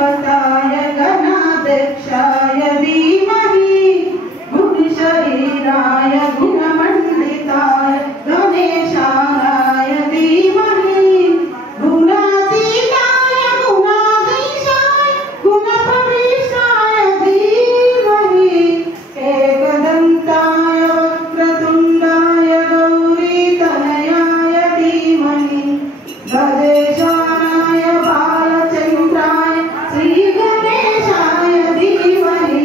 गणपतये गणाध्यक्षाय धीमहि गुणशरीराय गुणमण्डिताय गणेशाय धीमहि गुणातीताय गुणाधीशाय गुणप्रविष्टाय धीमहि एकदन्ताय वक्रतुण्डाय गौरीतनयाय धीमहि गजेशानाय बालचन्द्राय श्रीगणेशाय धीमहि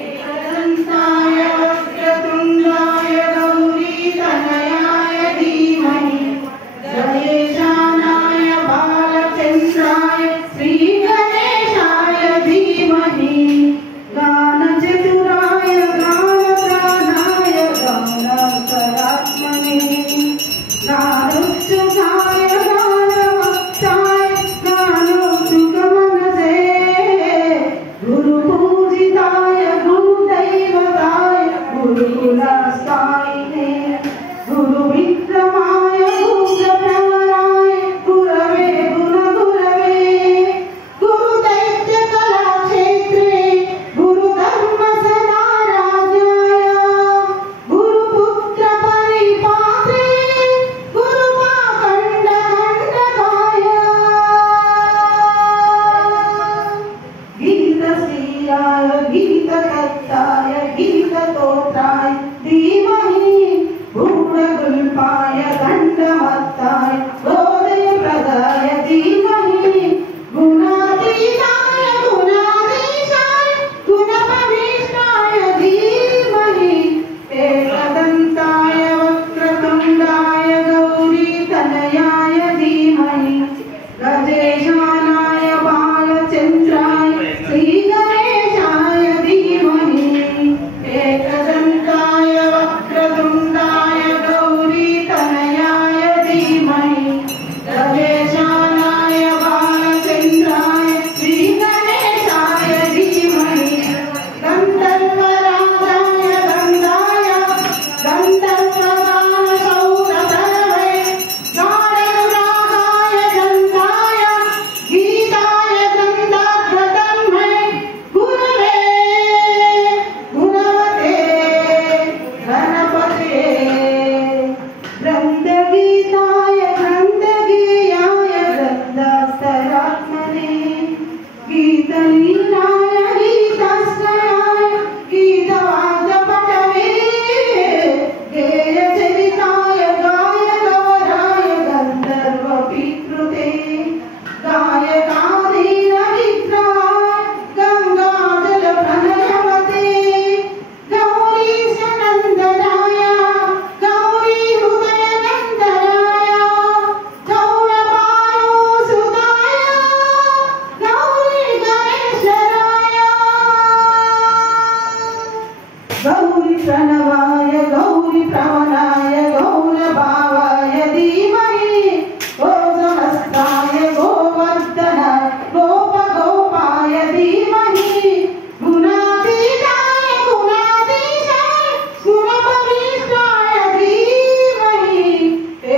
एकदन्ताय वक्रतुण्डाय गौरीतनयाय धीमहि गजेशानाय बालचन्द्राय श्रीगणेशाय धीमहि गानचतुराय गानप्राणाय गानान्तरात्मने गानोत्सुकाय गानवक्ताय गानोत्सुकमनसे गुरुपूजिताय गुरुदैवताय गुरुकुलस्थायिने गुरुविक्रमाय गुरुप्रवराय गुरवे गुणगुरवे गुरुदैत्यकलाक्षेत्रे गुरुधर्मसदाराज्याय गुरुपुत्रपरिपात्रे गुरुपाखण्डदण्डकाय गीतश्रीयाय गीतकर्ताय गीततोत्राय धीमहि गूढगुल्पाय दण्डमत्ताय गोदयप्रदाय धीमहि गुणातीताय गुणाधीशाय गुणप्रविष्टाय धीमहि एकदन्ताय वक्रतुण्डाय गौरीतनयाय धीमहि गजेशानाय बालचन्द्राय श्रीगणेशाय धीमहि एकदन्ताय वक्रतुण्डाय गौरीतनयाय धीमहि गजेशानाय बालचन्द्राय श्रीगणेशाय धीमहि गन्धर्वराजाय गन्धाय गन्धर्वगानसौरभरवे गाननुरागाय गन्धाय गीताय गन्धाग्रतन्मये गुरवे गुणवते गणपते ग्रन्थगीताय ग्रन्थगेयाय ग्रन्थस्तरात्मने गीतलीलाय गीताश्रयाय गीतवाद्यपटवे गेयचरिताय गायकवराय गन्धर्वपितृते गायकाधीनविग्रहाय गङ्गाजलप्रणयवते गौरीशनन्दनाय गौरीहृदयनन्दनाय गौरबालोसुताय गौरीगणेश्वराय गौरीप्रणवाय गौरीप्रवणाय गौरभावाय धीमहि गोसहस्राय गोवर्धनाय गोपगोपाय धीमहि गुणातीताय गुणाधीशाय गुणप्रविष्टाय धीमहि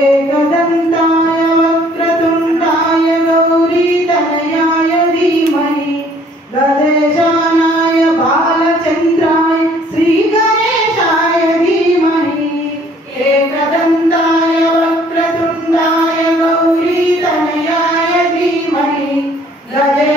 एकदन्ताय वक्रतुण्डाय गौरीतनयाय धीमहि गजेशानाय बालचन्द्राय श्रीगणेशाय धीमहि एकदन्ताय वक्रतुण्डाय गौरीतनयाय धीमहि गजे